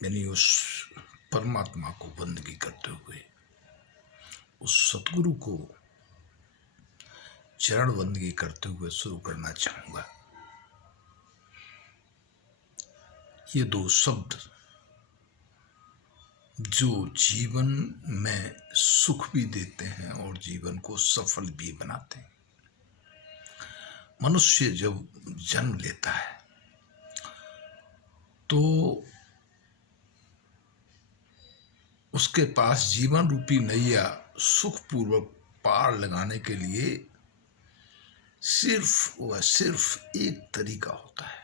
यानी उस परमात्मा को बंदगी करते हुए उस सतगुरु को चरण बंदगी करते हुए शुरू करना चाहूंगा। ये दो शब्द जो जीवन में सुख भी देते हैं और जीवन को सफल भी बनाते हैं। मनुष्य जब जन्म लेता है तो उसके पास जीवन रूपी नैया सुखपूर्वक पार लगाने के लिए सिर्फ एक तरीका होता है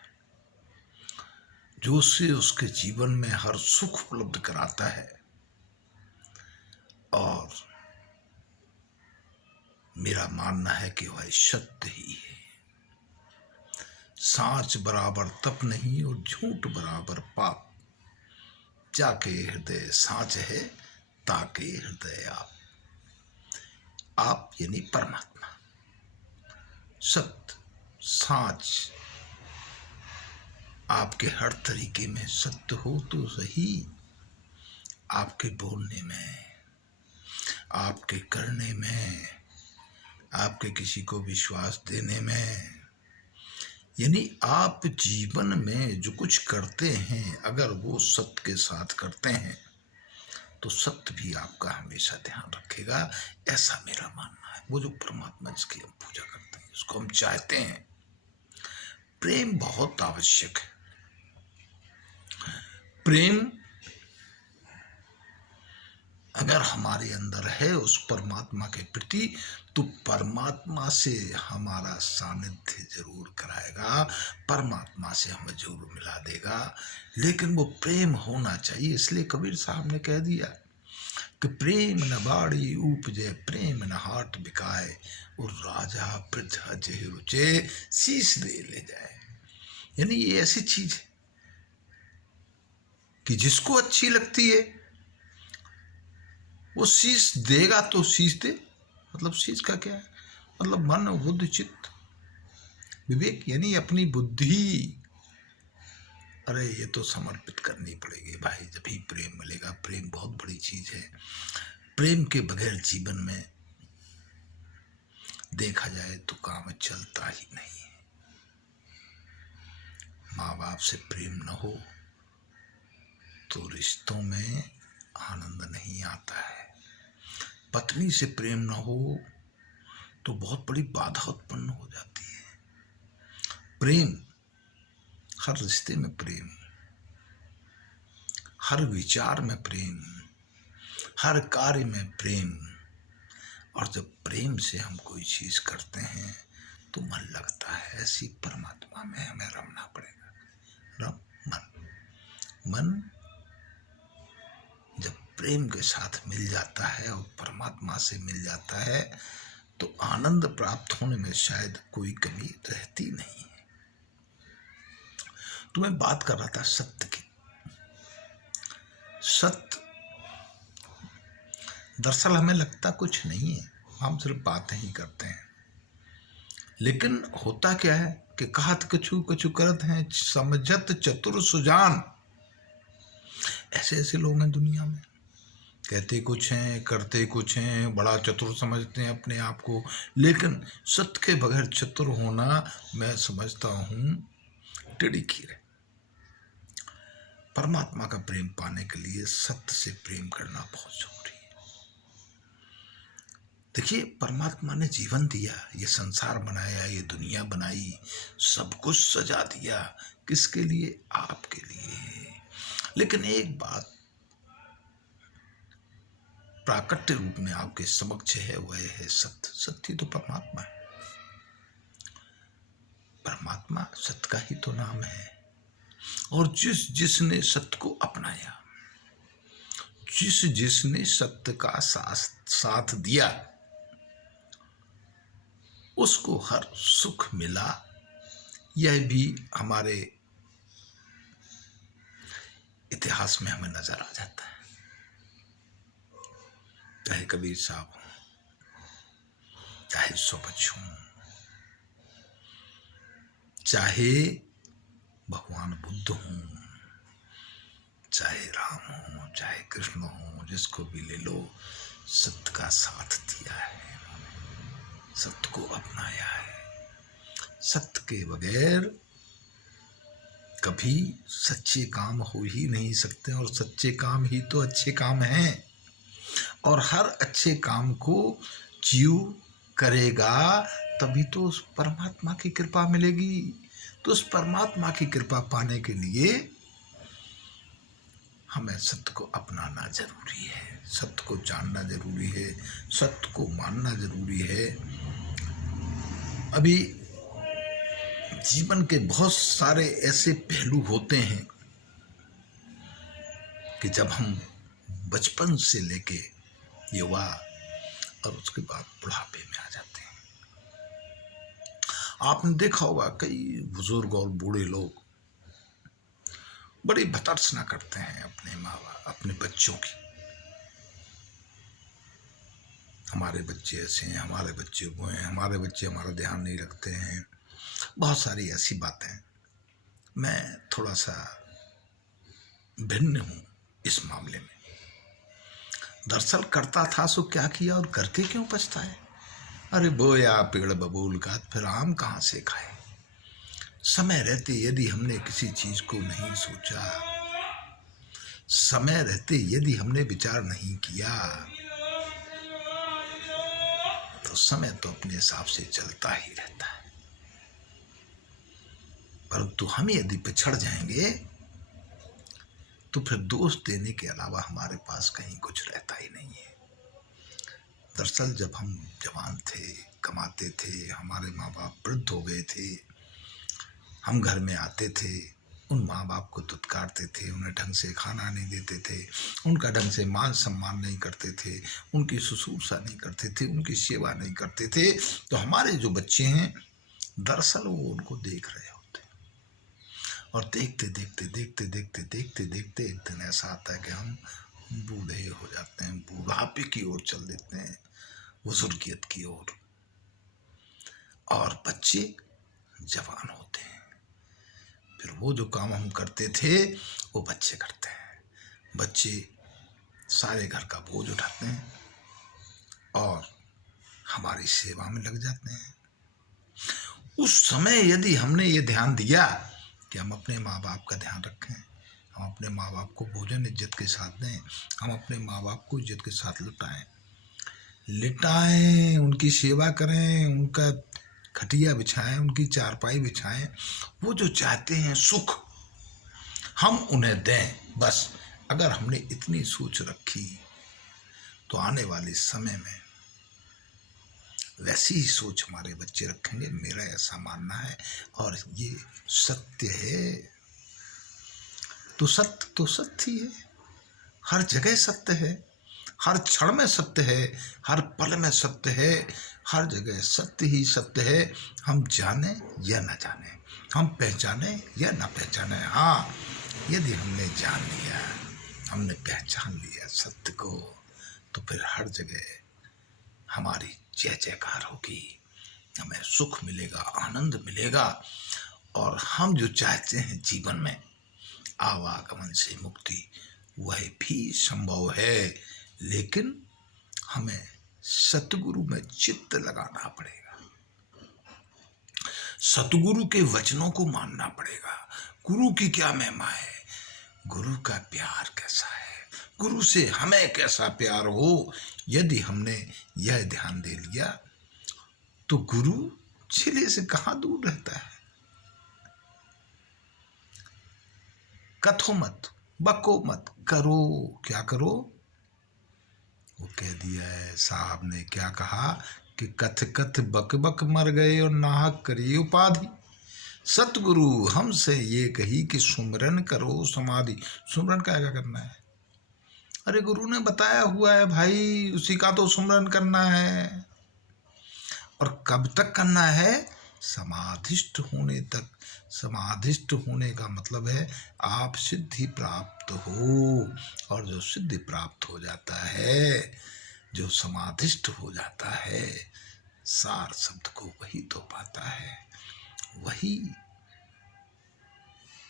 जो उसे उसके जीवन में हर सुख उपलब्ध कराता है। और मेरा मानना है कि वह सत्य ही है। सांच बराबर तप नहीं और झूठ बराबर पाप। जाके हृदय सांच है ताके हृदय आप यानी परमात्मा। सत्य सांच आपके हर तरीके में सत्य हो तो सही, आपके बोलने में, आपके करने में, आपके किसी को विश्वास देने में, यानी आप जीवन में जो कुछ करते हैं अगर वो सत्य के साथ करते हैं तो सत्य भी आपका हमेशा ध्यान रखेगा। ऐसा मेरा मानना है। वो जो परमात्मा जिसकी हम पूजा करते हैं, उसको हम चाहते हैं। प्रेम बहुत आवश्यक है। प्रेम अगर हमारे अंदर है उस परमात्मा के प्रति तो परमात्मा से हमारा सानिध्य जरूर कराएगा, परमात्मा से हमें जरूर मिला देगा। लेकिन वो प्रेम होना चाहिए। इसलिए कबीर साहब ने कह दिया कि प्रेम न बाड़ी उपजे प्रेम न हाट बिकाए और राजा प्रजा जे रुचे शीश दे ले जाए। यानी ये ऐसी चीज है कि जिसको अच्छी लगती है वो शीश देगा तो शीश दे। मतलब शीश का क्या है? मतलब मन बुद्धि चित्त विवेक, यानी अपनी बुद्धि अरे ये तो समर्पित करनी पड़ेगी भाई, जब ही प्रेम मिलेगा। प्रेम बहुत बड़ी चीज है। प्रेम के बगैर जीवन में देखा जाए तो काम चलता ही नहीं है। माँ बाप से प्रेम न हो तो रिश्तों में आनंद नहीं आता है। पत्नी से प्रेम न हो तो बहुत बड़ी बाधा उत्पन्न हो जाती है। प्रेम, हर रिश्ते में प्रेम, हर विचार में प्रेम, हर कार्य में प्रेम। और जब प्रेम से हम कोई चीज करते हैं तो मन लगता है। ऐसी परमात्मा में हमें रमना पड़ेगा। मन जब प्रेम के साथ मिल जाता है और परमात्मा से मिल जाता है तो आनंद प्राप्त होने में शायद कोई कमी रहती नहीं है। तो मैं बात कर रहा था सत्य की। सत्य दरअसल हमें लगता कुछ नहीं है, हम सिर्फ बातें ही करते हैं। लेकिन होता क्या है कि कहत कछु कछु करत हैं समझत चतुर सुजान। ऐसे ऐसे लोग हैं दुनिया में, कहते कुछ हैं करते कुछ हैं, बड़ा चतुर समझते हैं अपने आप को। लेकिन सत्य के बगैर चतुर होना मैं समझता हूं टेढ़ी खीर है। परमात्मा का प्रेम पाने के लिए सत्य से प्रेम करना बहुत जरूरी है। देखिए, परमात्मा ने जीवन दिया, ये संसार बनाया, ये दुनिया बनाई, सब कुछ सजा दिया। किसके लिए? आपके लिए। लेकिन एक बात प्राकट्य रूप में आपके समक्ष है, वह है सत्य। सत्य तो परमात्मा है। परमात्मा सत्य का ही तो नाम है। और जिसने सत्य को अपनाया, जिसने सत्य का साथ दिया, उसको हर सुख मिला। यह भी हमारे इतिहास में हमें नजर आ जाता है। चाहे कबीर साहब हो, चाहे सुबच हो, चाहे भगवान बुद्ध हों, चाहे राम हो चाहे कृष्ण हो, जिसको भी ले लो, सत्य का साथ दिया है, सत्य को अपनाया है। सत्य के बगैर कभी सच्चे काम हो ही नहीं सकते, और सच्चे काम ही तो अच्छे काम हैं। और हर अच्छे काम को जीव करेगा तभी तो उस परमात्मा की कृपा मिलेगी। तो उस परमात्मा की कृपा पाने के लिए हमें सत्य को अपनाना जरूरी है, सत्य को जानना जरूरी है, सत्य को मानना जरूरी है। अभी जीवन के बहुत सारे ऐसे पहलू होते हैं कि जब हम बचपन से लेके युवा और उसके बाद बुढ़ापे में आ जाते हैं। आपने देखा होगा कई बुजुर्ग और बूढ़े लोग बड़ी भर्त्सना करते हैं अपने माँ बाप, अपने बच्चों की। हमारे बच्चे ऐसे हैं, हमारे बच्चे वो हैं, हमारे बच्चे हमारा ध्यान नहीं रखते हैं, बहुत सारी ऐसी बातें। मैं थोड़ा सा भिन्न हूँ इस मामले में। दरअसल करता था सो क्या किया और करके क्यों पछताए। अरे बोया पेड़ बबूल का, फिर आम कहाँ से खाए। समय रहते यदि हमने किसी चीज को नहीं सोचा, समय रहते यदि हमने विचार नहीं किया, तो समय तो अपने हिसाब से चलता ही रहता है। परंतु हम यदि पिछड़ जाएंगे तो फिर दोष देने के अलावा हमारे पास कहीं कुछ रहता ही नहीं है। दरअसल जब हम जवान थे, कमाते थे, हमारे माँ बाप वृद्ध हो गए थे, हम घर में आते थे, उन माँ बाप को दुत्कारते थे, उन्हें ढंग से खाना नहीं देते थे, उनका ढंग से मान सम्मान नहीं करते थे, उनकी शुश्रूषा नहीं करते थे, उनकी सेवा नहीं करते थे, तो हमारे जो बच्चे हैं दरअसल वो उनको देख रहे होते। और देखते देखते देखते देखते देखते देखते एक दिन ऐसा आता है कि हम बूढ़े हो जाते हैं, बुढ़ापे की ओर चल देते हैं, बुजुर्गियत की ओर, और बच्चे जवान होते हैं। फिर वो जो काम हम करते थे वो बच्चे करते हैं। बच्चे सारे घर का बोझ उठाते हैं और हमारी सेवा में लग जाते हैं। उस समय यदि हमने ये ध्यान दिया कि हम अपने माँ बाप का ध्यान रखें, हम अपने माँ बाप को भोजन इज्जत के साथ दें, हम अपने माँ बाप को इज्जत के साथ लिटाएं, उनकी सेवा करें, उनका खटिया बिछाएं, उनकी चारपाई बिछाएं, वो जो चाहते हैं सुख हम उन्हें दें। बस अगर हमने इतनी सोच रखी तो आने वाले समय में वैसी ही सोच हमारे बच्चे रखेंगे, मेरा ऐसा मानना है। और ये सत्य है, तो सत्य ही है, हर जगह सत्य है, हर क्षण में सत्य है, हर पल में सत्य है, हर जगह सत्य ही सत्य है। हम जाने या न जाने, हम पहचाने या न पहचाने, हाँ यदि हमने जान लिया, हमने पहचान लिया सत्य को, तो फिर हर जगह हमारी जय जयकार होगी, हमें सुख मिलेगा, आनंद मिलेगा, और हम जो चाहते हैं जीवन में आवागमन से मुक्ति, वह भी संभव है। लेकिन हमें सतगुरु में चित्त लगाना पड़ेगा, सतगुरु के वचनों को मानना पड़ेगा। गुरु की क्या महिमा है, गुरु का प्यार कैसा है, गुरु से हमें कैसा प्यार हो, यदि हमने यह ध्यान दे लिया तो गुरु छिले से कहाँ दूर रहता है। कथो मत, बको मत, करो क्या करो। वो कह दिया है साहब ने, क्या कहा कि कथ कथ बक बक मर गए और नाहक करिए उपाधि। सतगुरु हमसे ये कही कि सुमरन करो समाधि। सुमरन क्या करना है, अरे गुरु ने बताया हुआ है भाई, उसी का तो सुमरन करना है। और कब तक करना है, समाधिष्ठ होने तक। समाधिष्ठ होने का मतलब है आप सिद्धि प्राप्त हो, और जो सिद्धि प्राप्त हो जाता है, जो समाधिष्ठ हो जाता है, सार शब्द को वही तो पाता है, वही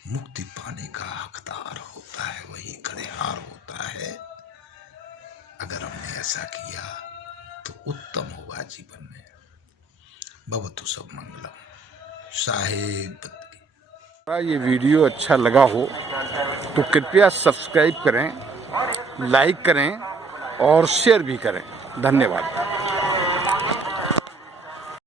मुक्ति पाने का हकदार होता है, वही कड़ेहार होता है। अगर हमने ऐसा किया तो उत्तम होगा जीवन में। भवतु सब मंगलम। साहेब ये वीडियो अच्छा लगा हो तो कृपया सब्सक्राइब करें, लाइक करें और शेयर भी करें। धन्यवाद।